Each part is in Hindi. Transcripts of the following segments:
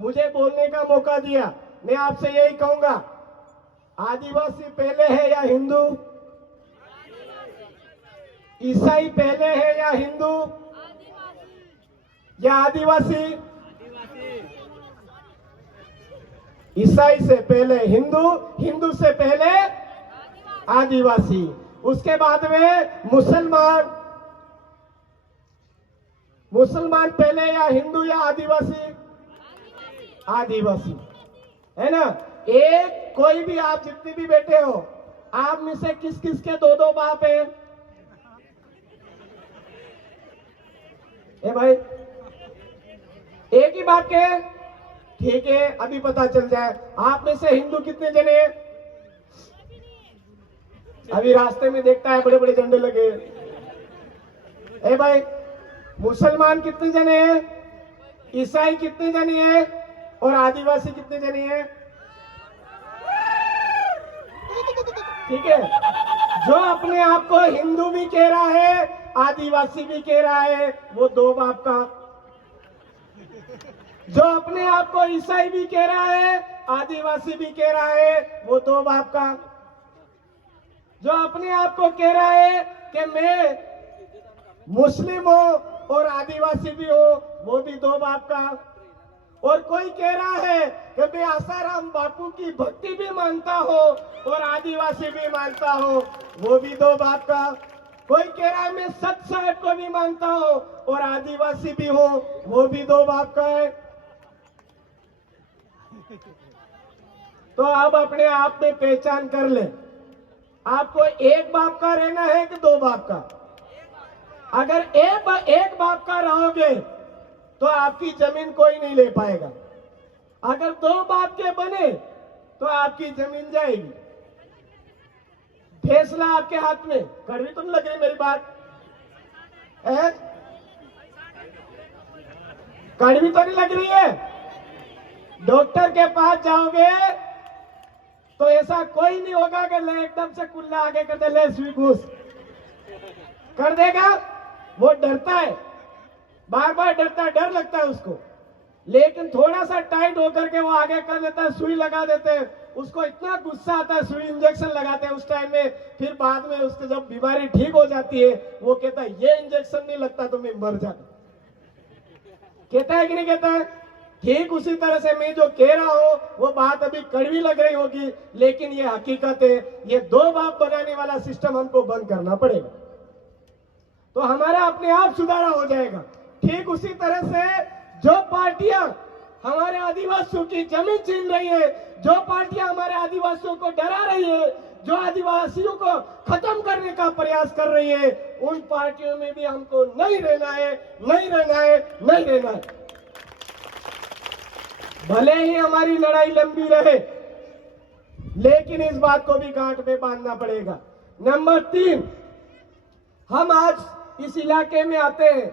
मुझे बोलने का मौका दिया। मैं आपसे यही कहूंगा, आदिवासी पहले है या हिंदू? ईसाई पहले है या हिंदू या आदिवासी? ईसाई से पहले हिंदू, हिंदू से पहले आदिवासी, उसके बाद में मुसलमान। मुसलमान पहले या हिंदू या आदिवासी? आदिवासी, है ना। एक कोई भी, आप जितने भी बैठे हो, आप में से किस किस के दो दो बाप है? ए भाई, एक ही बाप के? ठीक है, अभी पता चल जाए। आप में से हिंदू कितने जने हैं? अभी रास्ते में देखता है बड़े बड़े झंडे लगे। ए भाई, मुसलमान कितने जने हैं? ईसाई कितने जने हैं? और आदिवासी कितने जने हैं? ठीक है। जो अपने आप को हिंदू भी कह रहा है, आदिवासी भी कह रहा है, वो दो बाप का। जो अपने आप को ईसाई भी कह रहा है, आदिवासी भी कह रहा है, वो दो बाप का। जो अपने आप को कह रहा है कि मैं मुस्लिम हूं और आदिवासी भी हूं, वो भी दो बाप का। और कोई कह रहा है कि मैं आसाराम बापू की भक्ति भी मानता हूं और आदिवासी भी मानता हूं, वो भी दो बाप का। कोई कह रहा है मैं सत साहब को भी मानता हूं और आदिवासी भी हूं, वो भी दो बाप का है। तो अब अपने आप में पहचान कर ले, आपको एक बाप का रहना है कि दो बाप का? अगर एक बाप का रहोगे तो आपकी जमीन कोई नहीं ले पाएगा। अगर दो बाप के बने तो आपकी जमीन जाएगी। फैसला आपके हाथ में। कड़वी तो नहीं लग रही मेरी बात? कड़वी तो नहीं लग रही है? डॉक्टर के पास जाओगे तो ऐसा कोई नहीं होगा कि ले एकदम से कुल्ला आगे कर दे, ले सुई घूस कर देगा। वो डरता है, बार बार डरता है, डर लगता है उसको, लेकिन थोड़ा सा टाइट होकर के वो आगे कर देता है, सुई लगा देते हैं। उसको इतना गुस्सा आता है, सुई इंजेक्शन लगाते हैं उस टाइम में। फिर बाद में उसको जब बीमारी ठीक हो जाती है, वो कहता है ये इंजेक्शन नहीं लगता तो मैं मर जाता। कहता है कि नहीं कहता है? ठीक उसी तरह से मैं जो कह रहा हूं वो बात अभी कड़वी लग रही होगी, लेकिन ये हकीकत है। ये दो बाप बनाने वाला सिस्टम हमको बंद करना पड़ेगा, तो हमारा अपने आप सुधारा हो जाएगा। ठीक उसी तरह से जो पार्टियां हमारे आदिवासियों की जमीन छीन रही है, जो पार्टियां हमारे आदिवासियों को डरा रही है, जो आदिवासियों को खत्म करने का प्रयास कर रही है, उन पार्टियों में भी हमको नहीं रहना है, नहीं रहना है, नहीं रहना है। भले ही हमारी लड़ाई लंबी रहे, लेकिन इस बात को भी गांठ में बांधना पड़ेगा। नंबर 3, हम आज इस इलाके में आते हैं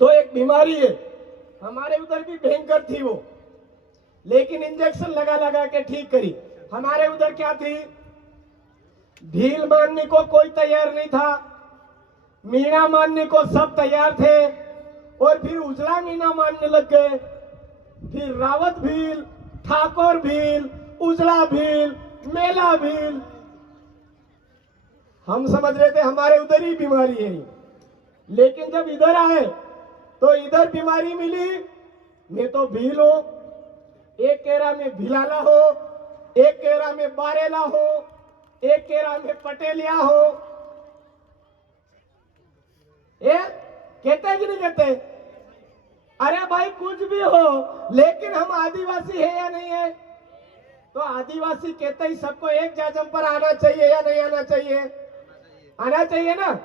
तो एक बीमारी है। हमारे उधर भी भयंकर थी वो, लेकिन इंजेक्शन लगा लगा के ठीक करी। हमारे उधर क्या थी? भील मानने को कोई तैयार नहीं था, मीणा मानने को सब तैयार थे, और फिर उजला मीणा मानने लग गए। फिर रावत भील, ठाकुर भील, उजला भील, मेला भील। हम समझ रहे थे हमारे उधर ही बीमारी है, लेकिन जब इधर आए तो इधर बीमारी मिली। मैं तो भील हूं, एक कह रहा मैं भिलाला हो, एक कह रहा मैं बारेला हो, एक कह रहा मैं पटेलिया हो। ये कहते हैं कि नहीं कहते? अरे भाई कुछ भी हो, लेकिन हम आदिवासी है या नहीं है? तो आदिवासी कहते ही सबको एक जाजम पर आना चाहिए या नहीं आना चाहिए? आना चाहिए ना।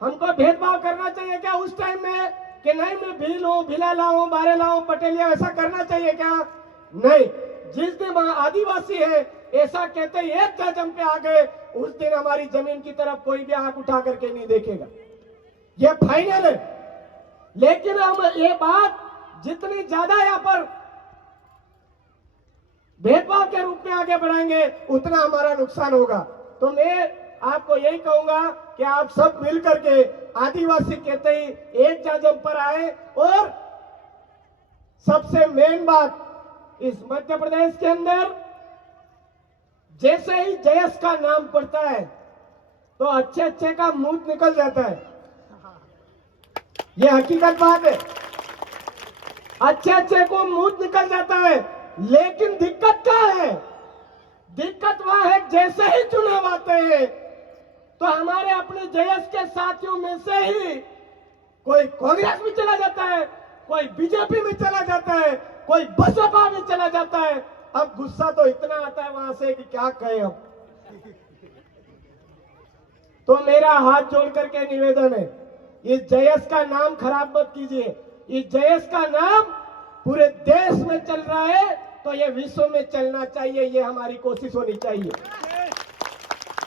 हमको भेदभाव करना चाहिए क्या उस टाइम में कि नहीं मैं भील हूं, भिलाला हूं, बारेला हूं, पटेलिया, ऐसा करना चाहिए क्या? नहीं। जिस दिन आदिवासी है ऐसा कहते ही एक जाजम पे आ गए, उस दिन हमारी जमीन की तरफ कोई भी आंख उठा करके नहीं देखेगा। ये फाइनल है। लेकिन हम ये बात जितनी ज्यादा यहाँ पर भेदभाव के रूप में आगे बढ़ाएंगे, उतना हमारा नुकसान होगा। तो मैं आपको यही कहूंगा कि आप सब मिलकर के आदिवासी कहते ही एक जाजम पर आए और सबसे मेन बात इस मध्य प्रदेश के अंदर जैसे ही जयस का नाम पड़ता है तो अच्छे अच्छे का मुंह निकल जाता है। यह हकीकत बात है, अच्छे अच्छे को मुंह निकल जाता है। लेकिन दिक्कत क्या है? दिक्कत वह है जैसे ही चुनाव आते हैं तो हमारे अपने जयस के साथियों में से ही कोई कांग्रेस में चला जाता है, कोई बीजेपी में चला जाता है, कोई बसपा में चला जाता है। अब गुस्सा तो इतना आता है वहां से कि क्या कहें। अब तो मेरा हाथ जोड़ करके निवेदन है, इस जयस का नाम खराब मत कीजिए। इस जयस का नाम पूरे देश में चल रहा है तो ये विश्व में चलना चाहिए, ये हमारी कोशिश होनी चाहिए।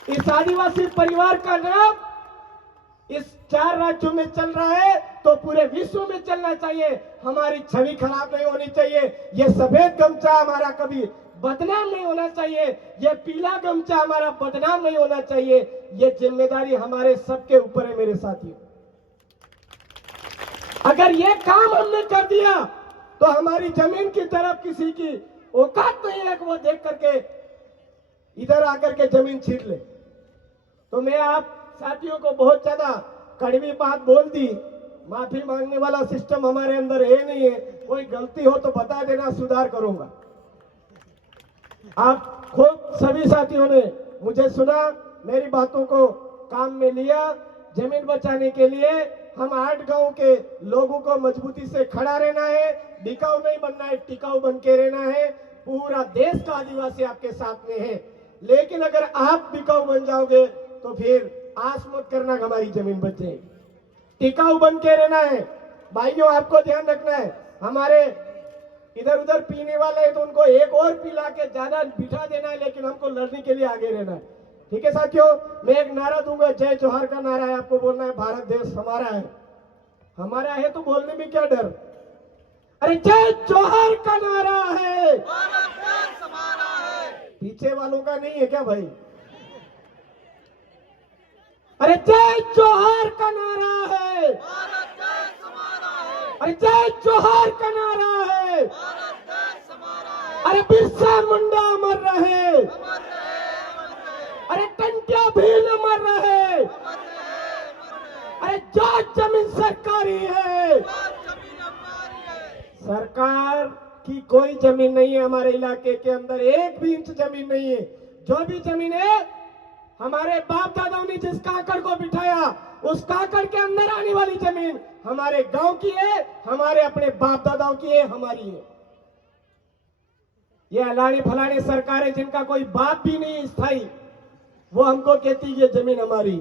इस आदिवासी परिवार का नाम इस 4 राज्यों में चल रहा है तो पूरे विश्व में चलना चाहिए। हमारी छवि खराब नहीं होनी चाहिए। ये सफेद गमछा हमारा कभी बदनाम नहीं होना चाहिए, ये पीला गमछा हमारा बदनाम नहीं होना चाहिए। ये जिम्मेदारी हमारे सबके ऊपर है मेरे साथियों। अगर ये काम हमने कर दिया तो हमारी जमीन की तरफ किसी की औकात नहीं है कि वो देख करके इधर आकर के जमीन छीन ले। तो मैं आप साथियों को बहुत ज्यादा कड़वी बात बोल दी, माफी मांगने वाला सिस्टम हमारे अंदर है नहीं है। कोई गलती हो तो बता देना, सुधार करूंगा। आप खूब सभी साथियों ने मुझे सुना, मेरी बातों को काम में लिया। जमीन बचाने के लिए हम 8 गांव के लोगों को मजबूती से खड़ा रहना है, बिकाऊ नहीं बनना है, टिकाऊ बन के रहना है। पूरा देश का आदिवासी आपके साथ में है, लेकिन अगर आप बिकाऊ बन जाओगे तो फिर आस मत करना हमारी जमीन बच जाएगी। टिकाऊ बन के रहना है भाइयों, आपको ध्यान रखना है। हमारे इधर उधर पीने वाले हैं तो उनको एक और पिला के ज्यादा बिठा देना है, लेकिन हमको लड़ने के लिए आगे रहना है। ठीक है साथियों, मैं एक नारा दूंगा, जय जोहार का नारा है। आपको बोलना है भारत देश हमारा है। हमारा है तो बोलने में क्या डर? अरे जय जोहार का नारा है, भारत देश हमारा है। पीछे वालों का नहीं है क्या भाई? अरे जय जोहार का नारा है, भारत देश हमारा है। अरे जय जोहार का नारा है। भारत देश हमारा है। अरे बिरसा मुंडा अमर रहे, अमर रहे, अमर रहे, अरे टंट्या भील अमर रहे। अमर रहे, अमर रहे। अरे जो जमीन सरकारी है, आज जमीन हमारी है। सरकार की कोई जमीन नहीं है हमारे इलाके के अंदर, 1 भी इंच जमीन नहीं है। जो भी जमीन है हमारे बाप दादाओं ने जिस काकड़ को बिठाया उस काकड़ के अंदर आने वाली जमीन हमारे गांव की है, हमारे अपने बाप दादाओं की है, हमारी है। ये अलाने फलाने सरकारें जिनका कोई बाप भी नहीं स्थायी, वो हमको कहती ये जमीन हमारी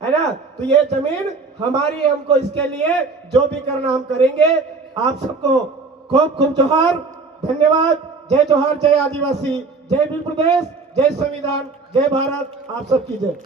है ना। तो ये जमीन हमारी है, हमको इसके लिए जो भी करना हम करेंगे। आप सबको खूब खूब जोहार, धन्यवाद। जय जोहार, जय आदिवासी, जय भील प्रदेश, जय संविधान, जय भारत। आप सबकी जय।